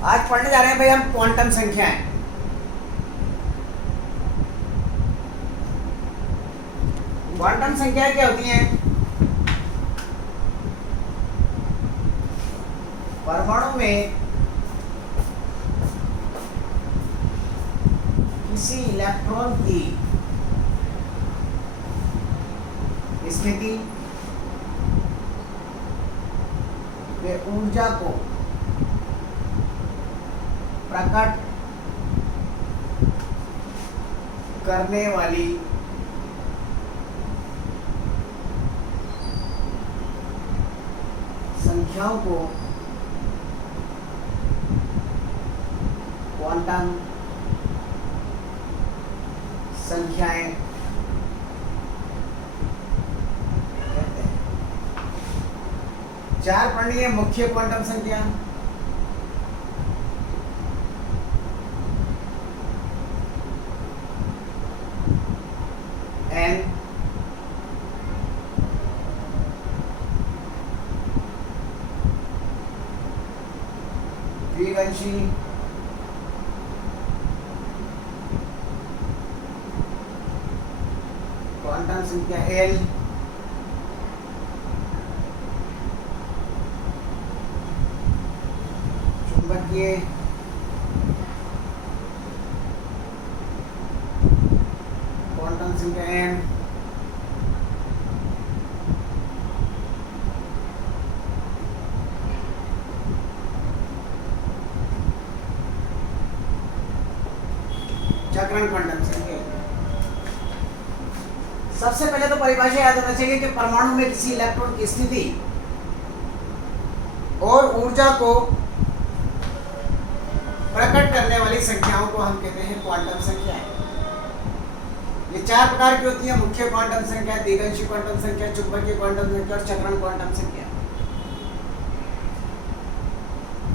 आज पढ़ने जा रहे हैं भाई हम क्वांटम संख्याएं। क्वांटम संख्याएं क्या होती हैं? परमाणु में किसी इलेक्ट्रॉन की स्थिति व ऊर्जा को प्रकट करने वाली संख्याओं को क्वांटम संख्याएं कहते हैं। चार पढ़नी है मुख्य क्वांटम संख्या। n, द्विवंशी क्वांटम संख्या l, चुंबकीय क्वांटम संख्या m, चक्रण क्वांटम संख्या। सबसे पहले तो परिभाषा याद होना चाहिए कि परमाणु में किसी इलेक्ट्रॉन की स्थिति और ऊर्जा को प्रकट करने वाली संख्याओं को हम कहते हैं क्वांटम संख्याएं। ये चार प्रकार की होती है: मुख्य क्वांटम संख्या, द्विवंशी क्वांटम संख्या, चुंबकीय क्वांटम संख्या और चक्रण क्वांटम संख्या।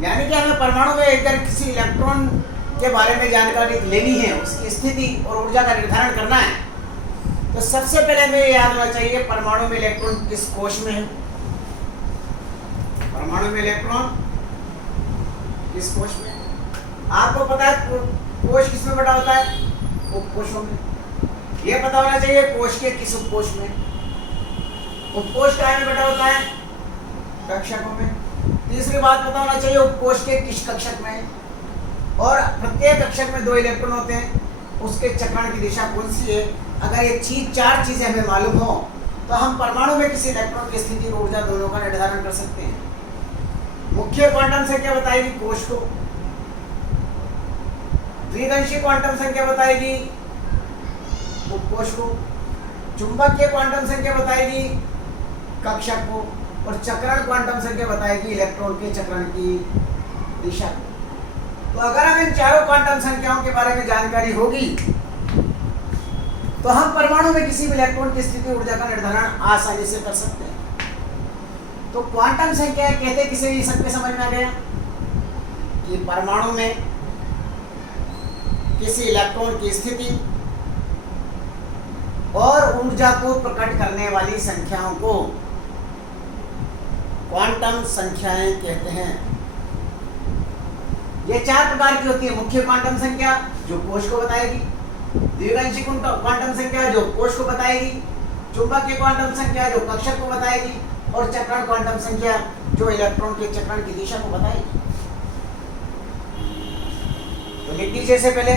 यानी कि हमें परमाणु में अगर किसी इलेक्ट्रॉन के बारे में जानकारी लेनी है, उसकी स्थिति और ऊर्जा का निर्धारण करना है, तो सबसे पहले हमें याद होना चाहिए परमाणु में इलेक्ट्रॉन किस कोश में है। परमाणु में इलेक्ट्रॉन किस कोश में? आपको पता है कोश किस में बटा होता है? उपकोशों में। यह पता होना चाहिए कोश के किस उपकोश में। उपकोश काय में बटा होता है? कक्षकों में। तीसरी बात पता होना चाहिए उपकोश के किस कक्षक में, और प्रत्येक कक्षक में 2 इलेक्ट्रॉन होते हैं, उसके चक्रण की दिशा कौन सी है। अगर ये चार चीजें हमें मालूम हो तो हम परमाणु में किसी इलेक्ट्रॉन की स्थिति और ऊर्जा दोनों का निर्धारण कर सकते हैं। मुख्य क्वांटम संख्या बताएगी कोश को, द्विवंशी क्वांटम संख्या बताएगी उपकोश को, चुंबकीय क्वांटम संख्या बताएगी कक्षक को, और चक्रण क्वांटम संख्या बताएगी इलेक्ट्रॉन के चक्रण की दिशा को। तो अगर हमें इन चारों क्वांटम संख्याओं के बारे में जानकारी होगी तो हम परमाणु में किसी भी इलेक्ट्रॉन की स्थिति ऊर्जा का निर्धारण आसानी से कर सकते हैं। तो क्वांटम संख्या कहते किसे ये सबके समझ में आ गया कि परमाणु में किसी इलेक्ट्रॉन की स्थिति और ऊर्जा को प्रकट करने वाली संख्याओं को क्वांटम संख्याएं कहते हैं। ये चार प्रकार की होती है: मुख्य क्वांटम संख्या जो कोश को बताएगी, द्विवंशी क्वांटम संख्या जो कोश को बताएगी, चुंबकीय क्वांटम संख्या जो कक्षक को बताएगी, और चक्रण क्वांटम संख्या जो इलेक्ट्रॉन के चक्रण की दिशा को बताएगी। तो लिख लीजिए से पहले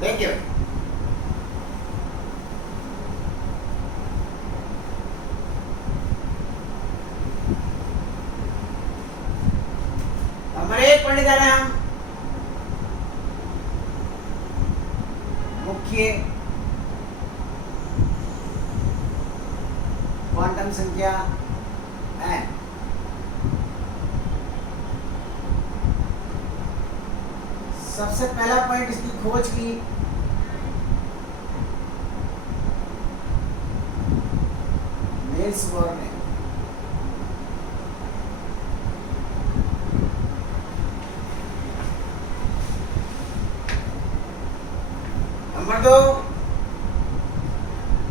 देखिए नंबर 1 पढ़ने जा रहे हैं हम मुख्य क्वांटम संख्या n। सबसे पहला पॉइंट इसकी खोज की नील्स बोर ने। नंबर 2,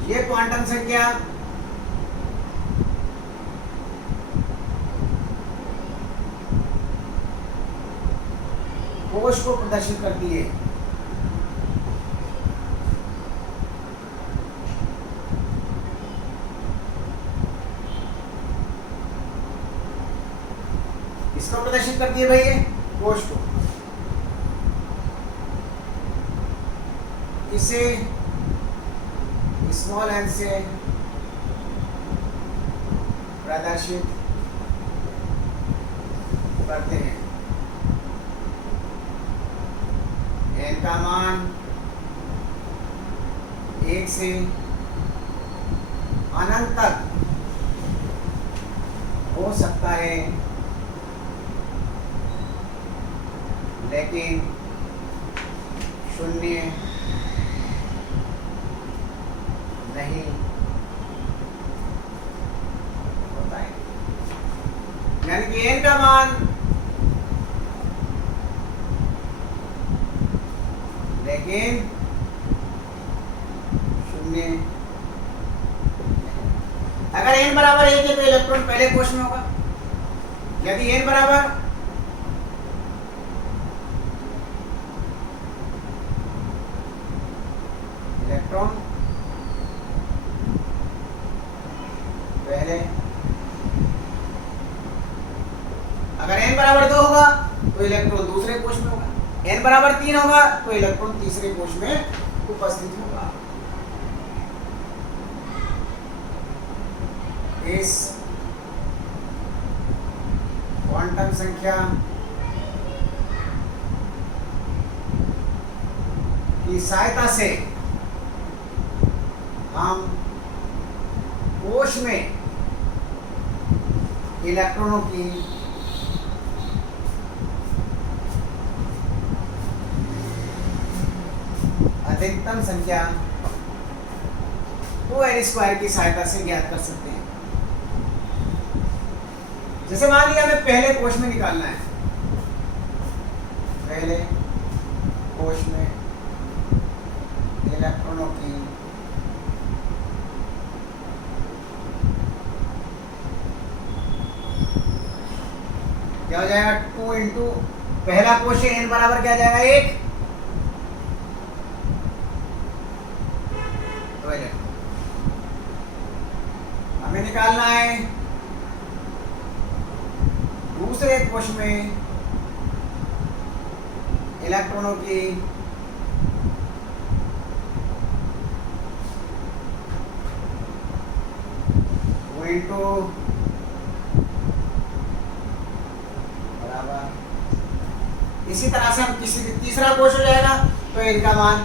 ये क्वांटम संख्या कोश को प्रदर्शित करती है। इसको प्रदर्शित करती है भाई ये कोश को। इसे स्मॉल n से प्रदर्शित करते हैं। n का मान 1 से अनंत तक हो सकता है, लेकिन 0 नहीं होता है। यानी कि n का मान लेकिन 0। अगर n बराबर 1 है तो इलेक्ट्रॉन पहले कोश में होगा। यदि n बराबर इलेक्ट्रॉन पहले, अगर n बराबर 2 होगा तो इलेक्ट्रॉन दूसरे कोश में होगा। n बराबर 3 होगा तो इलेक्ट्रॉन तीसरे कोश में उपस्थित होगा। इस क्वांटम संख्या की सहायता से हम कोश में इलेक्ट्रॉनों की अधिकतम संख्या 2n² की सहायता से ज्ञात कर सकते हैं। जैसे मान लिया हमें पहले कोश में निकालना है, पहले कोश में इलेक्ट्रॉनों की क्या हो जाएगा 2 इंटू पहला कोश है n बराबर क्या जाएगा 1, तो हमें निकालना है दूसरे कोश में इलेक्ट्रॉनों की इंटू बराबर, इसी तरह से हम किसी तीसरा कोश हो जाएगा तो इनका मान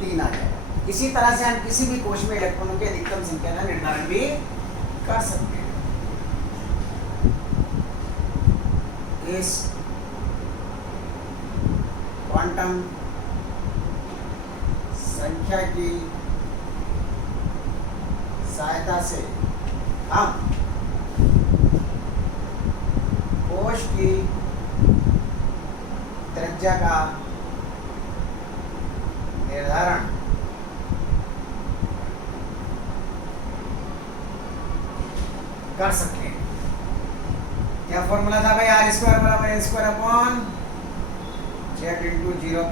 3 आ जाएगा। इसी तरह से हम किसी भी कोश में इलेक्ट्रॉनों की अधिकतम संख्या का निर्धारण भी कर सकते हैं। इस क्वांटम संख्या की सहायता से हम कोश की त्रिज्या का निर्धारण कर सकते हैं। क्या फॉर्मूला था भाई? r² बराबर n² upon z into 0.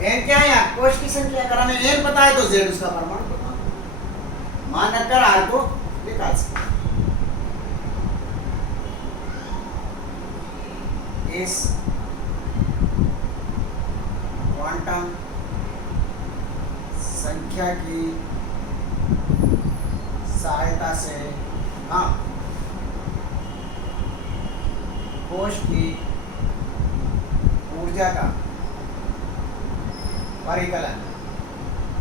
n क्या है यार? कोश की संख्या। अगर हमें n पता है तो z उसका परमाणु पता मान रखकर r को निकाल सकते हैं। इस क्वांटम संख्या की सहायता से हम कोश की ऊर्जा का परिकलन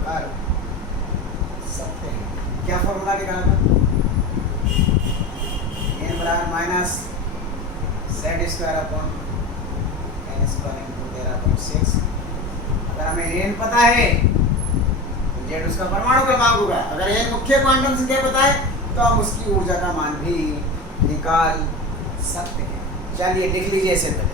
कर सकते हैं। क्या फॉर्मूला निकाला था, n बराबर minus Z square upon n square into 13.6। अगर हमें n पता है तो z उसका परमाणु क्रमांक होगा। अगर n मुख्य क्वांटम संख्या पता है तो हम उसकी ऊर्जा का मान भी निकाल सकते हैं। चलिए लिख लीजिए इसे पहले।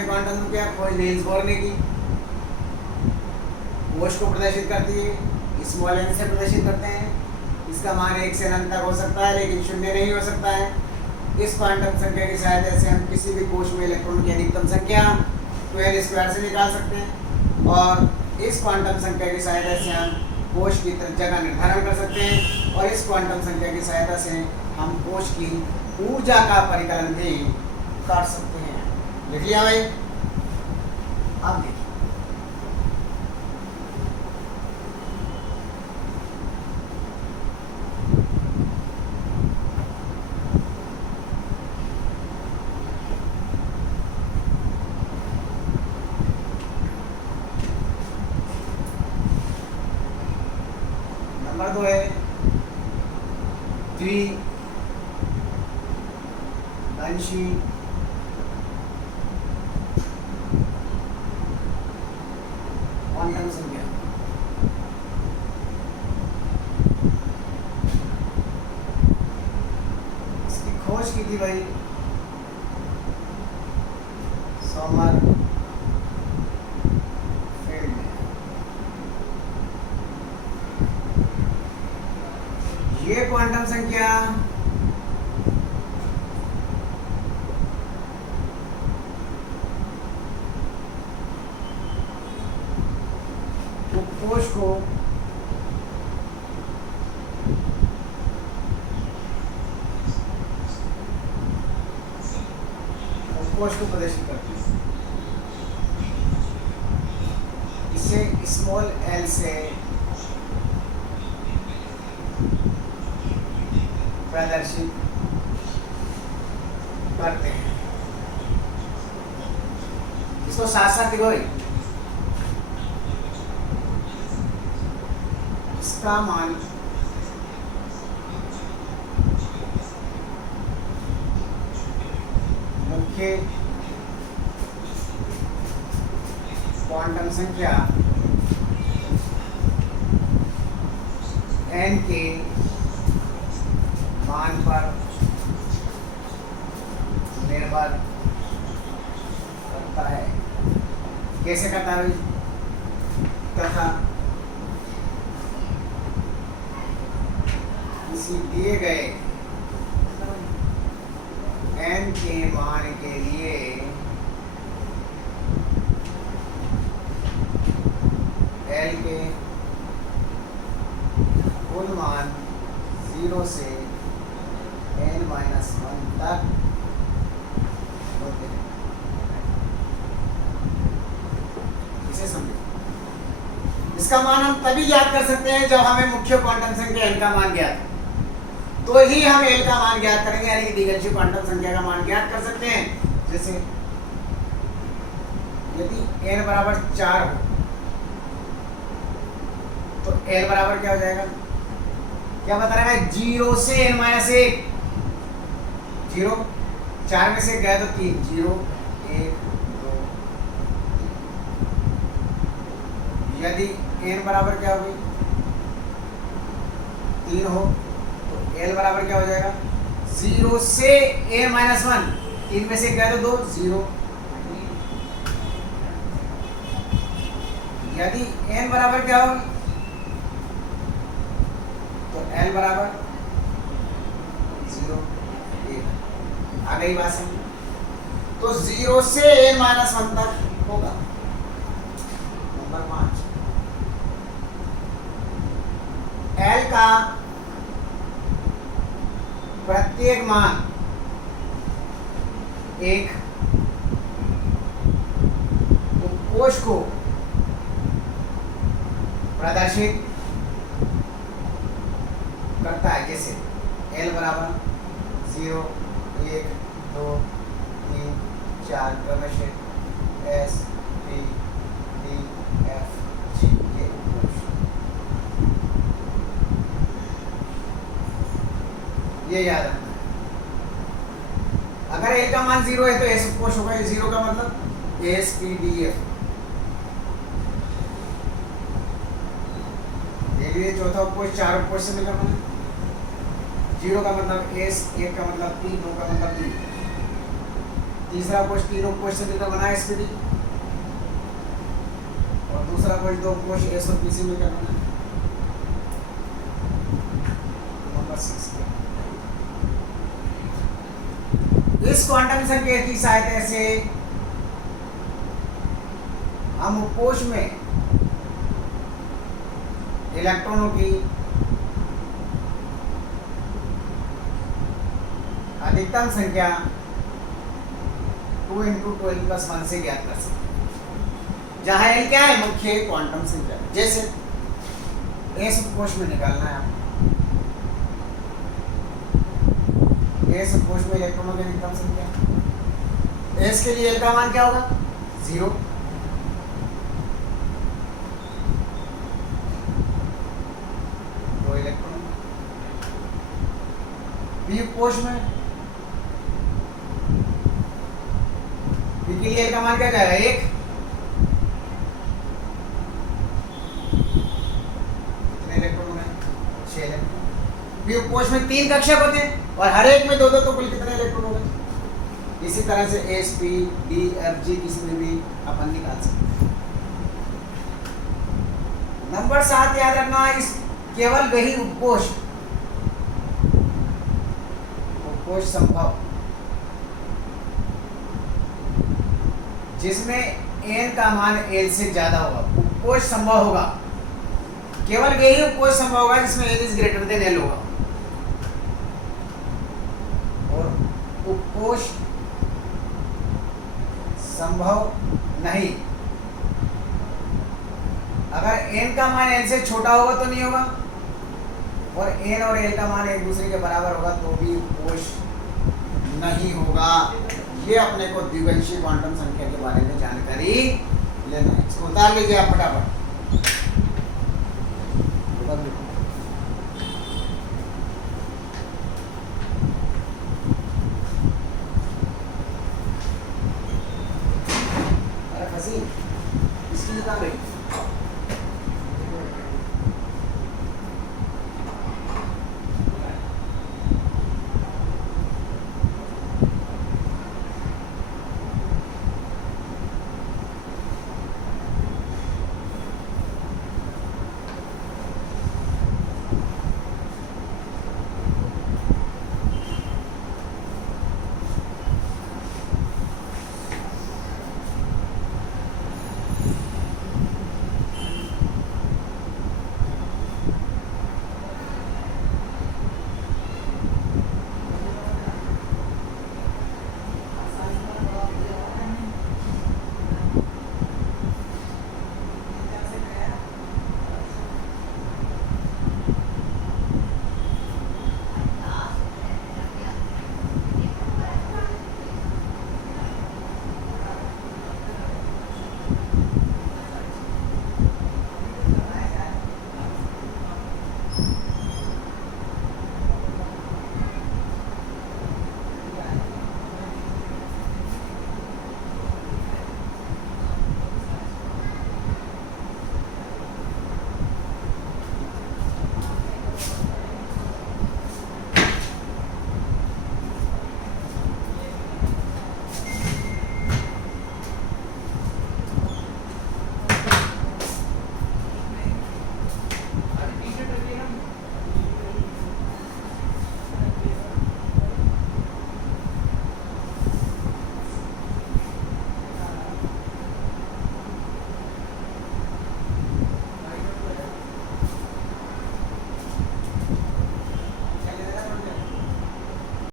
क्वांटम संख्या खोज नील्स बोर ने की। कोश को प्रदर्शित करती है, स्मॉल एन से प्रदर्शित करते हैं। इसका मान 1 से अनंत तक हो सकता है लेकिन शून्य नहीं हो सकता है। इस क्वांटम संख्या की सहायता से हम किसी भी कोश में इलेक्ट्रॉन की अधिकतम संख्या 12 स्क्वायर से निकाल सकते हैं और इस क्वांटम संख्या की सहायता से हम कोश की जगह निर्धारण कर सकते हैं और इस क्वांटम संख्या की सहायता से हम कोश की ऊर्जा का परिकलन भी कर सकते हैं। लिख लिया भाई? अब देखिए नंबर 2 है द्विअंशी क्वांटम संख्या। इसकी खोज की थी भाई सोमरफेल्ड ने। ये क्वांटम संख्या कोश को प्रदर्शित करती है। इसे स्मॉल एल से प्रदर्शित करते हैं। इसको साथ साथ लिखो। इसका मान मुख्य क्वांटम संख्या n के मान पर निर्भर करता है। कैसे करता है? तथा किसी दिए गए n के मान के लिए L के कुल मान 0 से n-1 तक होते हैं। इसे समझो। इसका मान हम तभी ज्ञात कर सकते हैं जब हमें मुख्य क्वांटम संख्या n का मान ज्ञात हो, तो ही हम l का मान ज्ञात करेंगे, यानी कि द्विगंशी क्वांटम संख्या का मान ज्ञात कर सकते हैं। जैसे यदि n बराबर 4 हो तो l बराबर क्या हो जाएगा, क्या बता रहा है, 0 से n-1। 0 4 में से गया तो 3, 0 1 2 3। यदि n बराबर क्या होगी 3 हो तो l बराबर क्या हो जाएगा, 0 से n-1। 3 में से गया तो 2, 0। यदि n बराबर क्या होगी तो l बराबर 0 1। आ गई बात समझ। तो 0 से n-1 तक होगा। नंबर 5, l का प्रत्येक मान एक उपकोष को प्रदर्शित करता है। जैसे l बराबर 0 1 2 3 4 क्रमशः S P D F G ये उपकोष, ये याद रखना है। अगर l का मान 0 है तो S उपकोष होगा। 0 का मतलब S P D F। ये चौथा उपकोष 4 उपकोष से मिलकर बना। 0 का मतलब S, 1 का मतलब P, 2 का मतलब D। तीसरा उपकोष 3 उपकोष से मिलकर बना S P D, और दूसरा उपकोष 2 उपकोष S और P से मिलकर बना। नंबर 6, इस क्वांटम संकेत की सहायता से हम उपकोष में इलेक्ट्रॉनों की अधिकतम संख्या 2 × 12 + 1 से ज्ञात कर सकते हैं, जहां l क्या है, मुख्य क्वांटम संख्या। जैसे S उपकोष में निकालना है आपको, S उपकोष में इलेक्ट्रॉनों की अधिकतम संख्या। S के लिए l का मान क्या होगा, 0। इलेक्ट्रॉन P उपकोष में P के लिए l का मान क्या जाएगा, 1। कितने इलेक्ट्रॉन हो गए, 6 इलेक्ट्रॉन। P उपकोष में 3 कक्षक होते हैं और हर एक में 2-2, तो कुल कितने इलेक्ट्रॉन हो गए। इसी तरह से S P D F G किसी में भी अपन निकाल सकते हैं। नंबर 7 याद रखना, इस केवल वही उपकोष संभव जिसमें n का मान l से ज्यादा होगा, उपकोष संभव होगा। केवल वही उपकोष संभव होगा जिसमें n is greater than l होगा। और उपकोष संभव नहीं, अगर n का मान n से छोटा होगा तो नहीं होगा, और n और l का मान एक दूसरे के बराबर होगा तो भी उपकोष नहीं होगा। ये अपने को द्विवंशी क्वांटम संख्या के बारे में जानकारी लेना है। इसको उतार लीजिए आप फटाफट।